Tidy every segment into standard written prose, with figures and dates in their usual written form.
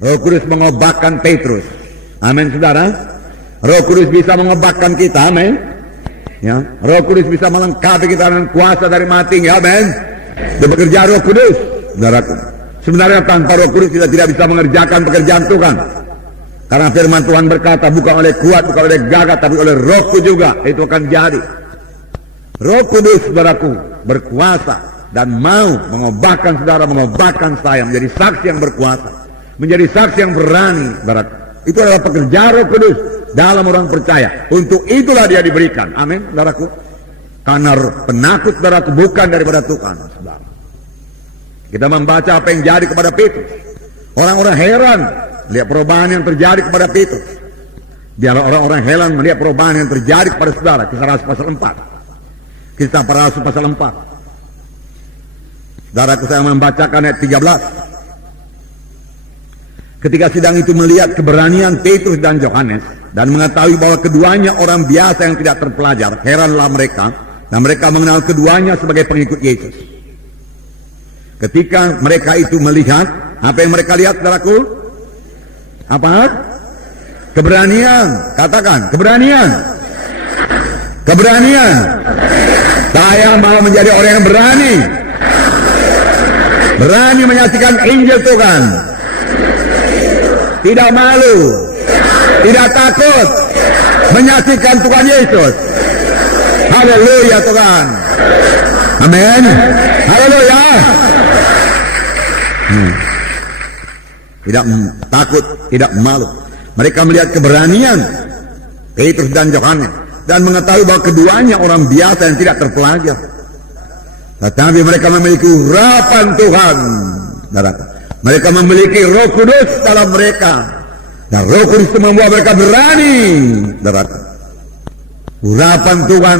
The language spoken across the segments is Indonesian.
Roh Kudus mengobatkan Petrus. Amin, saudara. Roh Kudus bisa mengobatkan kita. Amin. Ya, Roh Kudus bisa melengkapi kita dengan kuasa dari mati. Amin. Dan bekerja Roh Kudus, saudaraku. Sebenarnya tanpa Roh Kudus kita tidak bisa mengerjakan pekerjaan Tuhan. Karena firman Tuhan berkata, bukan oleh kuat, bukan oleh gagah, tapi oleh Rohku juga itu akan jadi. Roh Kudus, saudaraku, berkuasa dan mau mengobatkan saudara, mengobatkan saya menjadi saksi yang berkuasa, menjadi saksi yang berani, saudaraku. Itu adalah pekerjaan Roh Kudus dalam orang percaya. Untuk itulah dia diberikan. Amin, saudaraku. Karena penakut, saudaraku, bukan daripada Tuhan, saudara. Kita membaca apa yang jadi kepada Petrus. Orang-orang heran melihat perubahan yang terjadi kepada Petrus. Biarlah orang-orang heran melihat perubahan yang terjadi kepada saudara. Kisah Rasul pasal 4. Kisah para Rasul pasal 4. Saudaraku, saya membacakan ayat 13. Ketika sidang itu melihat keberanian Petrus dan Yohanes dan mengetahui bahwa keduanya orang biasa yang tidak terpelajar, heranlah mereka, dan mereka mengenal keduanya sebagai pengikut Yesus. Ketika mereka itu melihat, apa yang mereka lihat, saudaraku? Apa? Keberanian. Katakan, keberanian. Keberanian. Saya mau menjadi orang yang berani. Berani menyaksikan Injil Tuhan. Tidak malu. Tidak takut. Menyaksikan Tuhan Yesus. Haleluya Tuhan. Amin. Haleluya. Tidak takut, tidak malu. Mereka melihat keberanian Petrus dan Yohanes dan mengetahui bahwa keduanya orang biasa yang tidak terpelajar. Tetapi mereka memiliki urapan Tuhan. Mereka memiliki Roh Kudus dalam mereka. Dan Roh Kudus itu membuat mereka berani. Urapan Tuhan,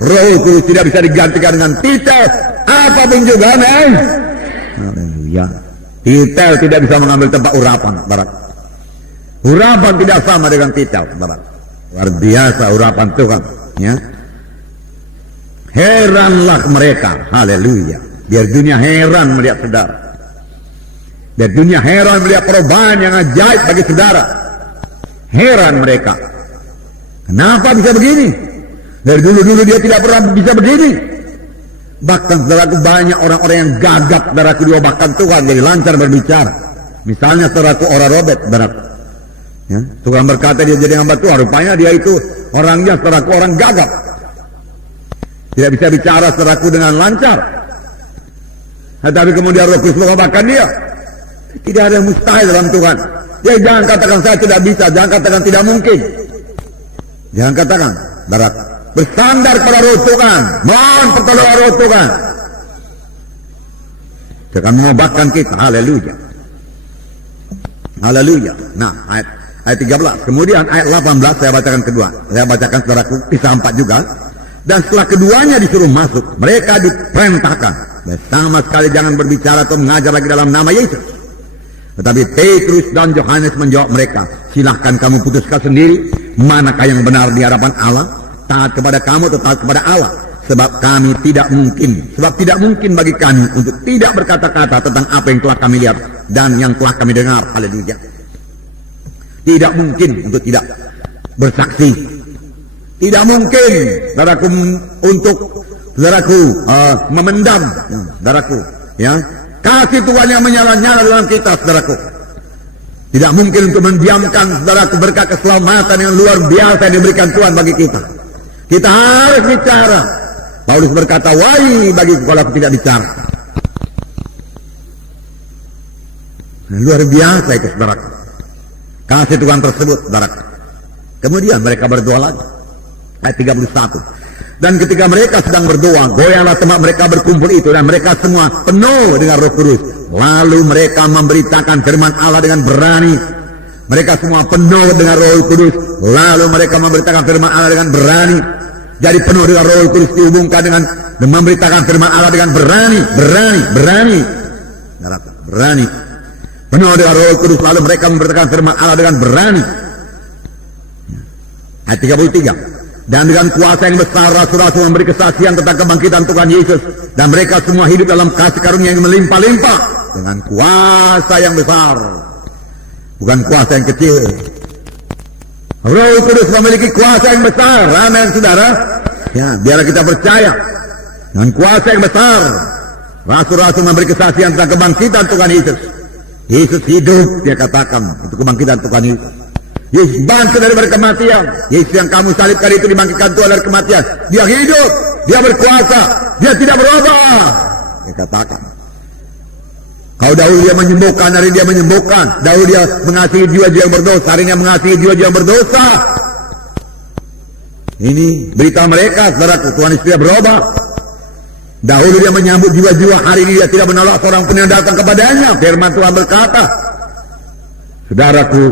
Roh Kudus tidak bisa digantikan dengan titel apapun juga. Amin. Haleluya. Titel tidak bisa mengambil tempat urapan. Urapan tidak sama dengan titel. Luar biasa urapan Tuhan. Ya. Heranlah mereka. Haleluya. Biar dunia heran melihat saudara. Biar dunia heran melihat perubahan yang ajaib bagi saudara. Heran mereka. Kenapa bisa begini? Dari dulu-dulu dia tidak pernah bisa begini. Bahkan saudaraku, banyak orang-orang yang gagap, saudaraku, diobatkan Tuhan jadi lancar berbicara. Misalnya saudaraku Ora Robert, saudaraku. Ya, Tuhan berkata dia jadi hamba Tuhan. Rupanya dia itu orangnya, saudaraku, orang gagap. Tidak bisa bicara, saudaraku, dengan lancar. Tetapi kemudian Roh Kudus mengobatkan dia. Tidak ada yang mustahil dalam Tuhan. Ya, jangan katakan saya tidak bisa, jangan katakan tidak mungkin. Jangan katakan, saudaraku. Bersandar pada Roh Tuhan, mohon pertolongan Roh Tuhan. Dia akan mengobatkan kita. Haleluya. Haleluya. Nah, ayat 13. Kemudian ayat 18 saya bacakan kedua. Saya bacakan saudaraku kisah 4 juga. Dan setelah keduanya disuruh masuk, mereka diperintahkan sama sekali jangan berbicara atau mengajar lagi dalam nama Yesus. Tetapi Petrus dan Yohanes menjawab mereka, silahkan kamu putuskan sendiri manakah yang benar di hadapan Allah. Taat kepada kamu atau taat kepada Allah. Sebab tidak mungkin bagi kami untuk tidak berkata-kata tentang apa yang telah kami lihat dan yang telah kami dengar. Haleluya. Tidak mungkin untuk tidak bersaksi. Tidak mungkin, saudaraku, untuk saudaraku memendam, saudaraku, ya, kasih Tuhan yang menyala-nyala dalam kita, saudaraku. Tidak mungkin untuk mendiamkan, saudaraku, berkat keselamatan yang luar biasa yang diberikan Tuhan bagi kita. Kita harus bicara. Paulus berkata, wahai bagiku kalau aku tidak bicara. Luar biasa itu, saudaraku. Kasih Tuhan tersebut, saudaraku. Kemudian mereka berdoa lagi. Ayat 31. Dan ketika mereka sedang berdoa, goyahlah tempat mereka berkumpul itu, dan mereka semua penuh dengan Roh Kudus. Lalu mereka memberitakan firman Allah dengan berani. Mereka semua penuh dengan Roh Kudus. Lalu mereka memberitakan firman Allah dengan berani. Jadi penuh dengan Roh Kudus dihubungkan dengan memberitakan firman Allah dengan berani. Berani. Penuh dengan Roh Kudus, lalu mereka memberitakan firman Allah dengan berani. Ayat 33. Dan dengan kuasa yang besar rasul-rasul memberi kesaksian tentang kebangkitan Tuhan Yesus, dan mereka semua hidup dalam kasih karunia yang melimpah-limpah dengan kuasa yang besar. bukan kuasa yang kecil. Roh Kudus memiliki kuasa yang besar. Amin, saudara. Ya, biar kita percaya dengan kuasa yang besar. Rasul-rasul memberi kesaksian tentang kebangkitan Tuhan Yesus. Yesus hidup, dia katakan, itu kebangkitan Tuhan Yesus. Yesus bangkit dari kematian. Yesus yang kamu salibkan itu dibangkitkan Tuhan dari kematian. Dia hidup, dia berkuasa, dia tidak berubah. Dia katakan. Kalau dahulu dia menyembuhkan, hari dia menyembuhkan. Dahulu dia mengasihi jiwa-jiwa yang berdosa, hari dia mengasihi jiwa-jiwa yang berdosa. Ini berita mereka, saudaraku, Tuhan Yesus tidak berubah. Dahulu dia menyambut jiwa-jiwa, hari ini dia tidak menolak seorang pun yang datang kepadanya. Firman Tuhan berkata, saudaraku,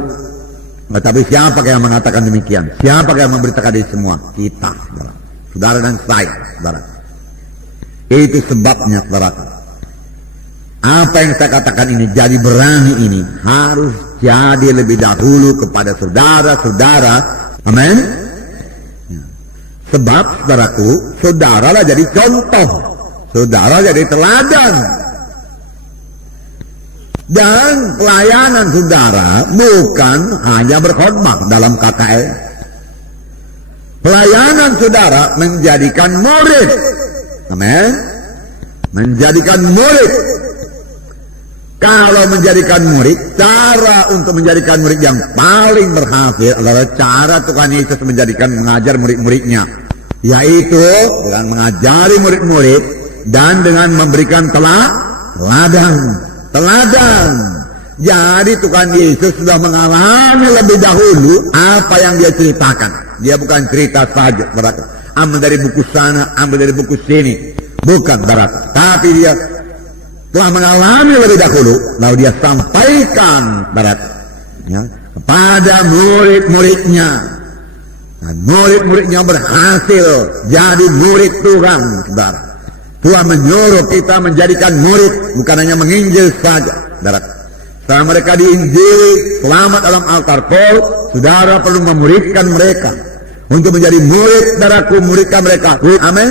tetapi siapa yang mengatakan demikian? Siapa yang memberitakan ini semua? Kita, saudara. Saudara dan saya, saudara. Itu sebabnya, saudaraku. Apa yang saya katakan ini, jadi berani ini, harus jadi lebih dahulu kepada saudara-saudara. Amin. Sebab, saudaraku, saudaralah jadi contoh. Saudara jadi teladan. Dan pelayanan saudara bukan hanya berkhotbah dalam KKR. Pelayanan saudara menjadikan murid. Amin. Menjadikan murid. Kalau menjadikan murid, cara untuk menjadikan murid yang paling berhasil adalah cara Tuhan Yesus mengajar murid-muridnya. Yaitu dengan mengajari murid-murid dan dengan memberikan teladan. Jadi Tuhan Yesus sudah mengalami lebih dahulu apa yang dia ceritakan. Dia bukan cerita saja, saudara. Ambil dari buku sana, ambil dari buku sini. Bukan, saudara. Tapi dia telah mengalami lebih dahulu, lalu dia sampaikan, saudara, ya, kepada murid-muridnya. Dan murid-muridnya berhasil jadi murid Tuhan, saudara. Tuhan menyuruh kita menjadikan murid, bukan hanya menginjil saja, saudara. Setelah mereka diinjili, selamat dalam altar Paul, saudara perlu memuridkan mereka. Untuk menjadi murid, saudaraku, muridkan mereka. Amin.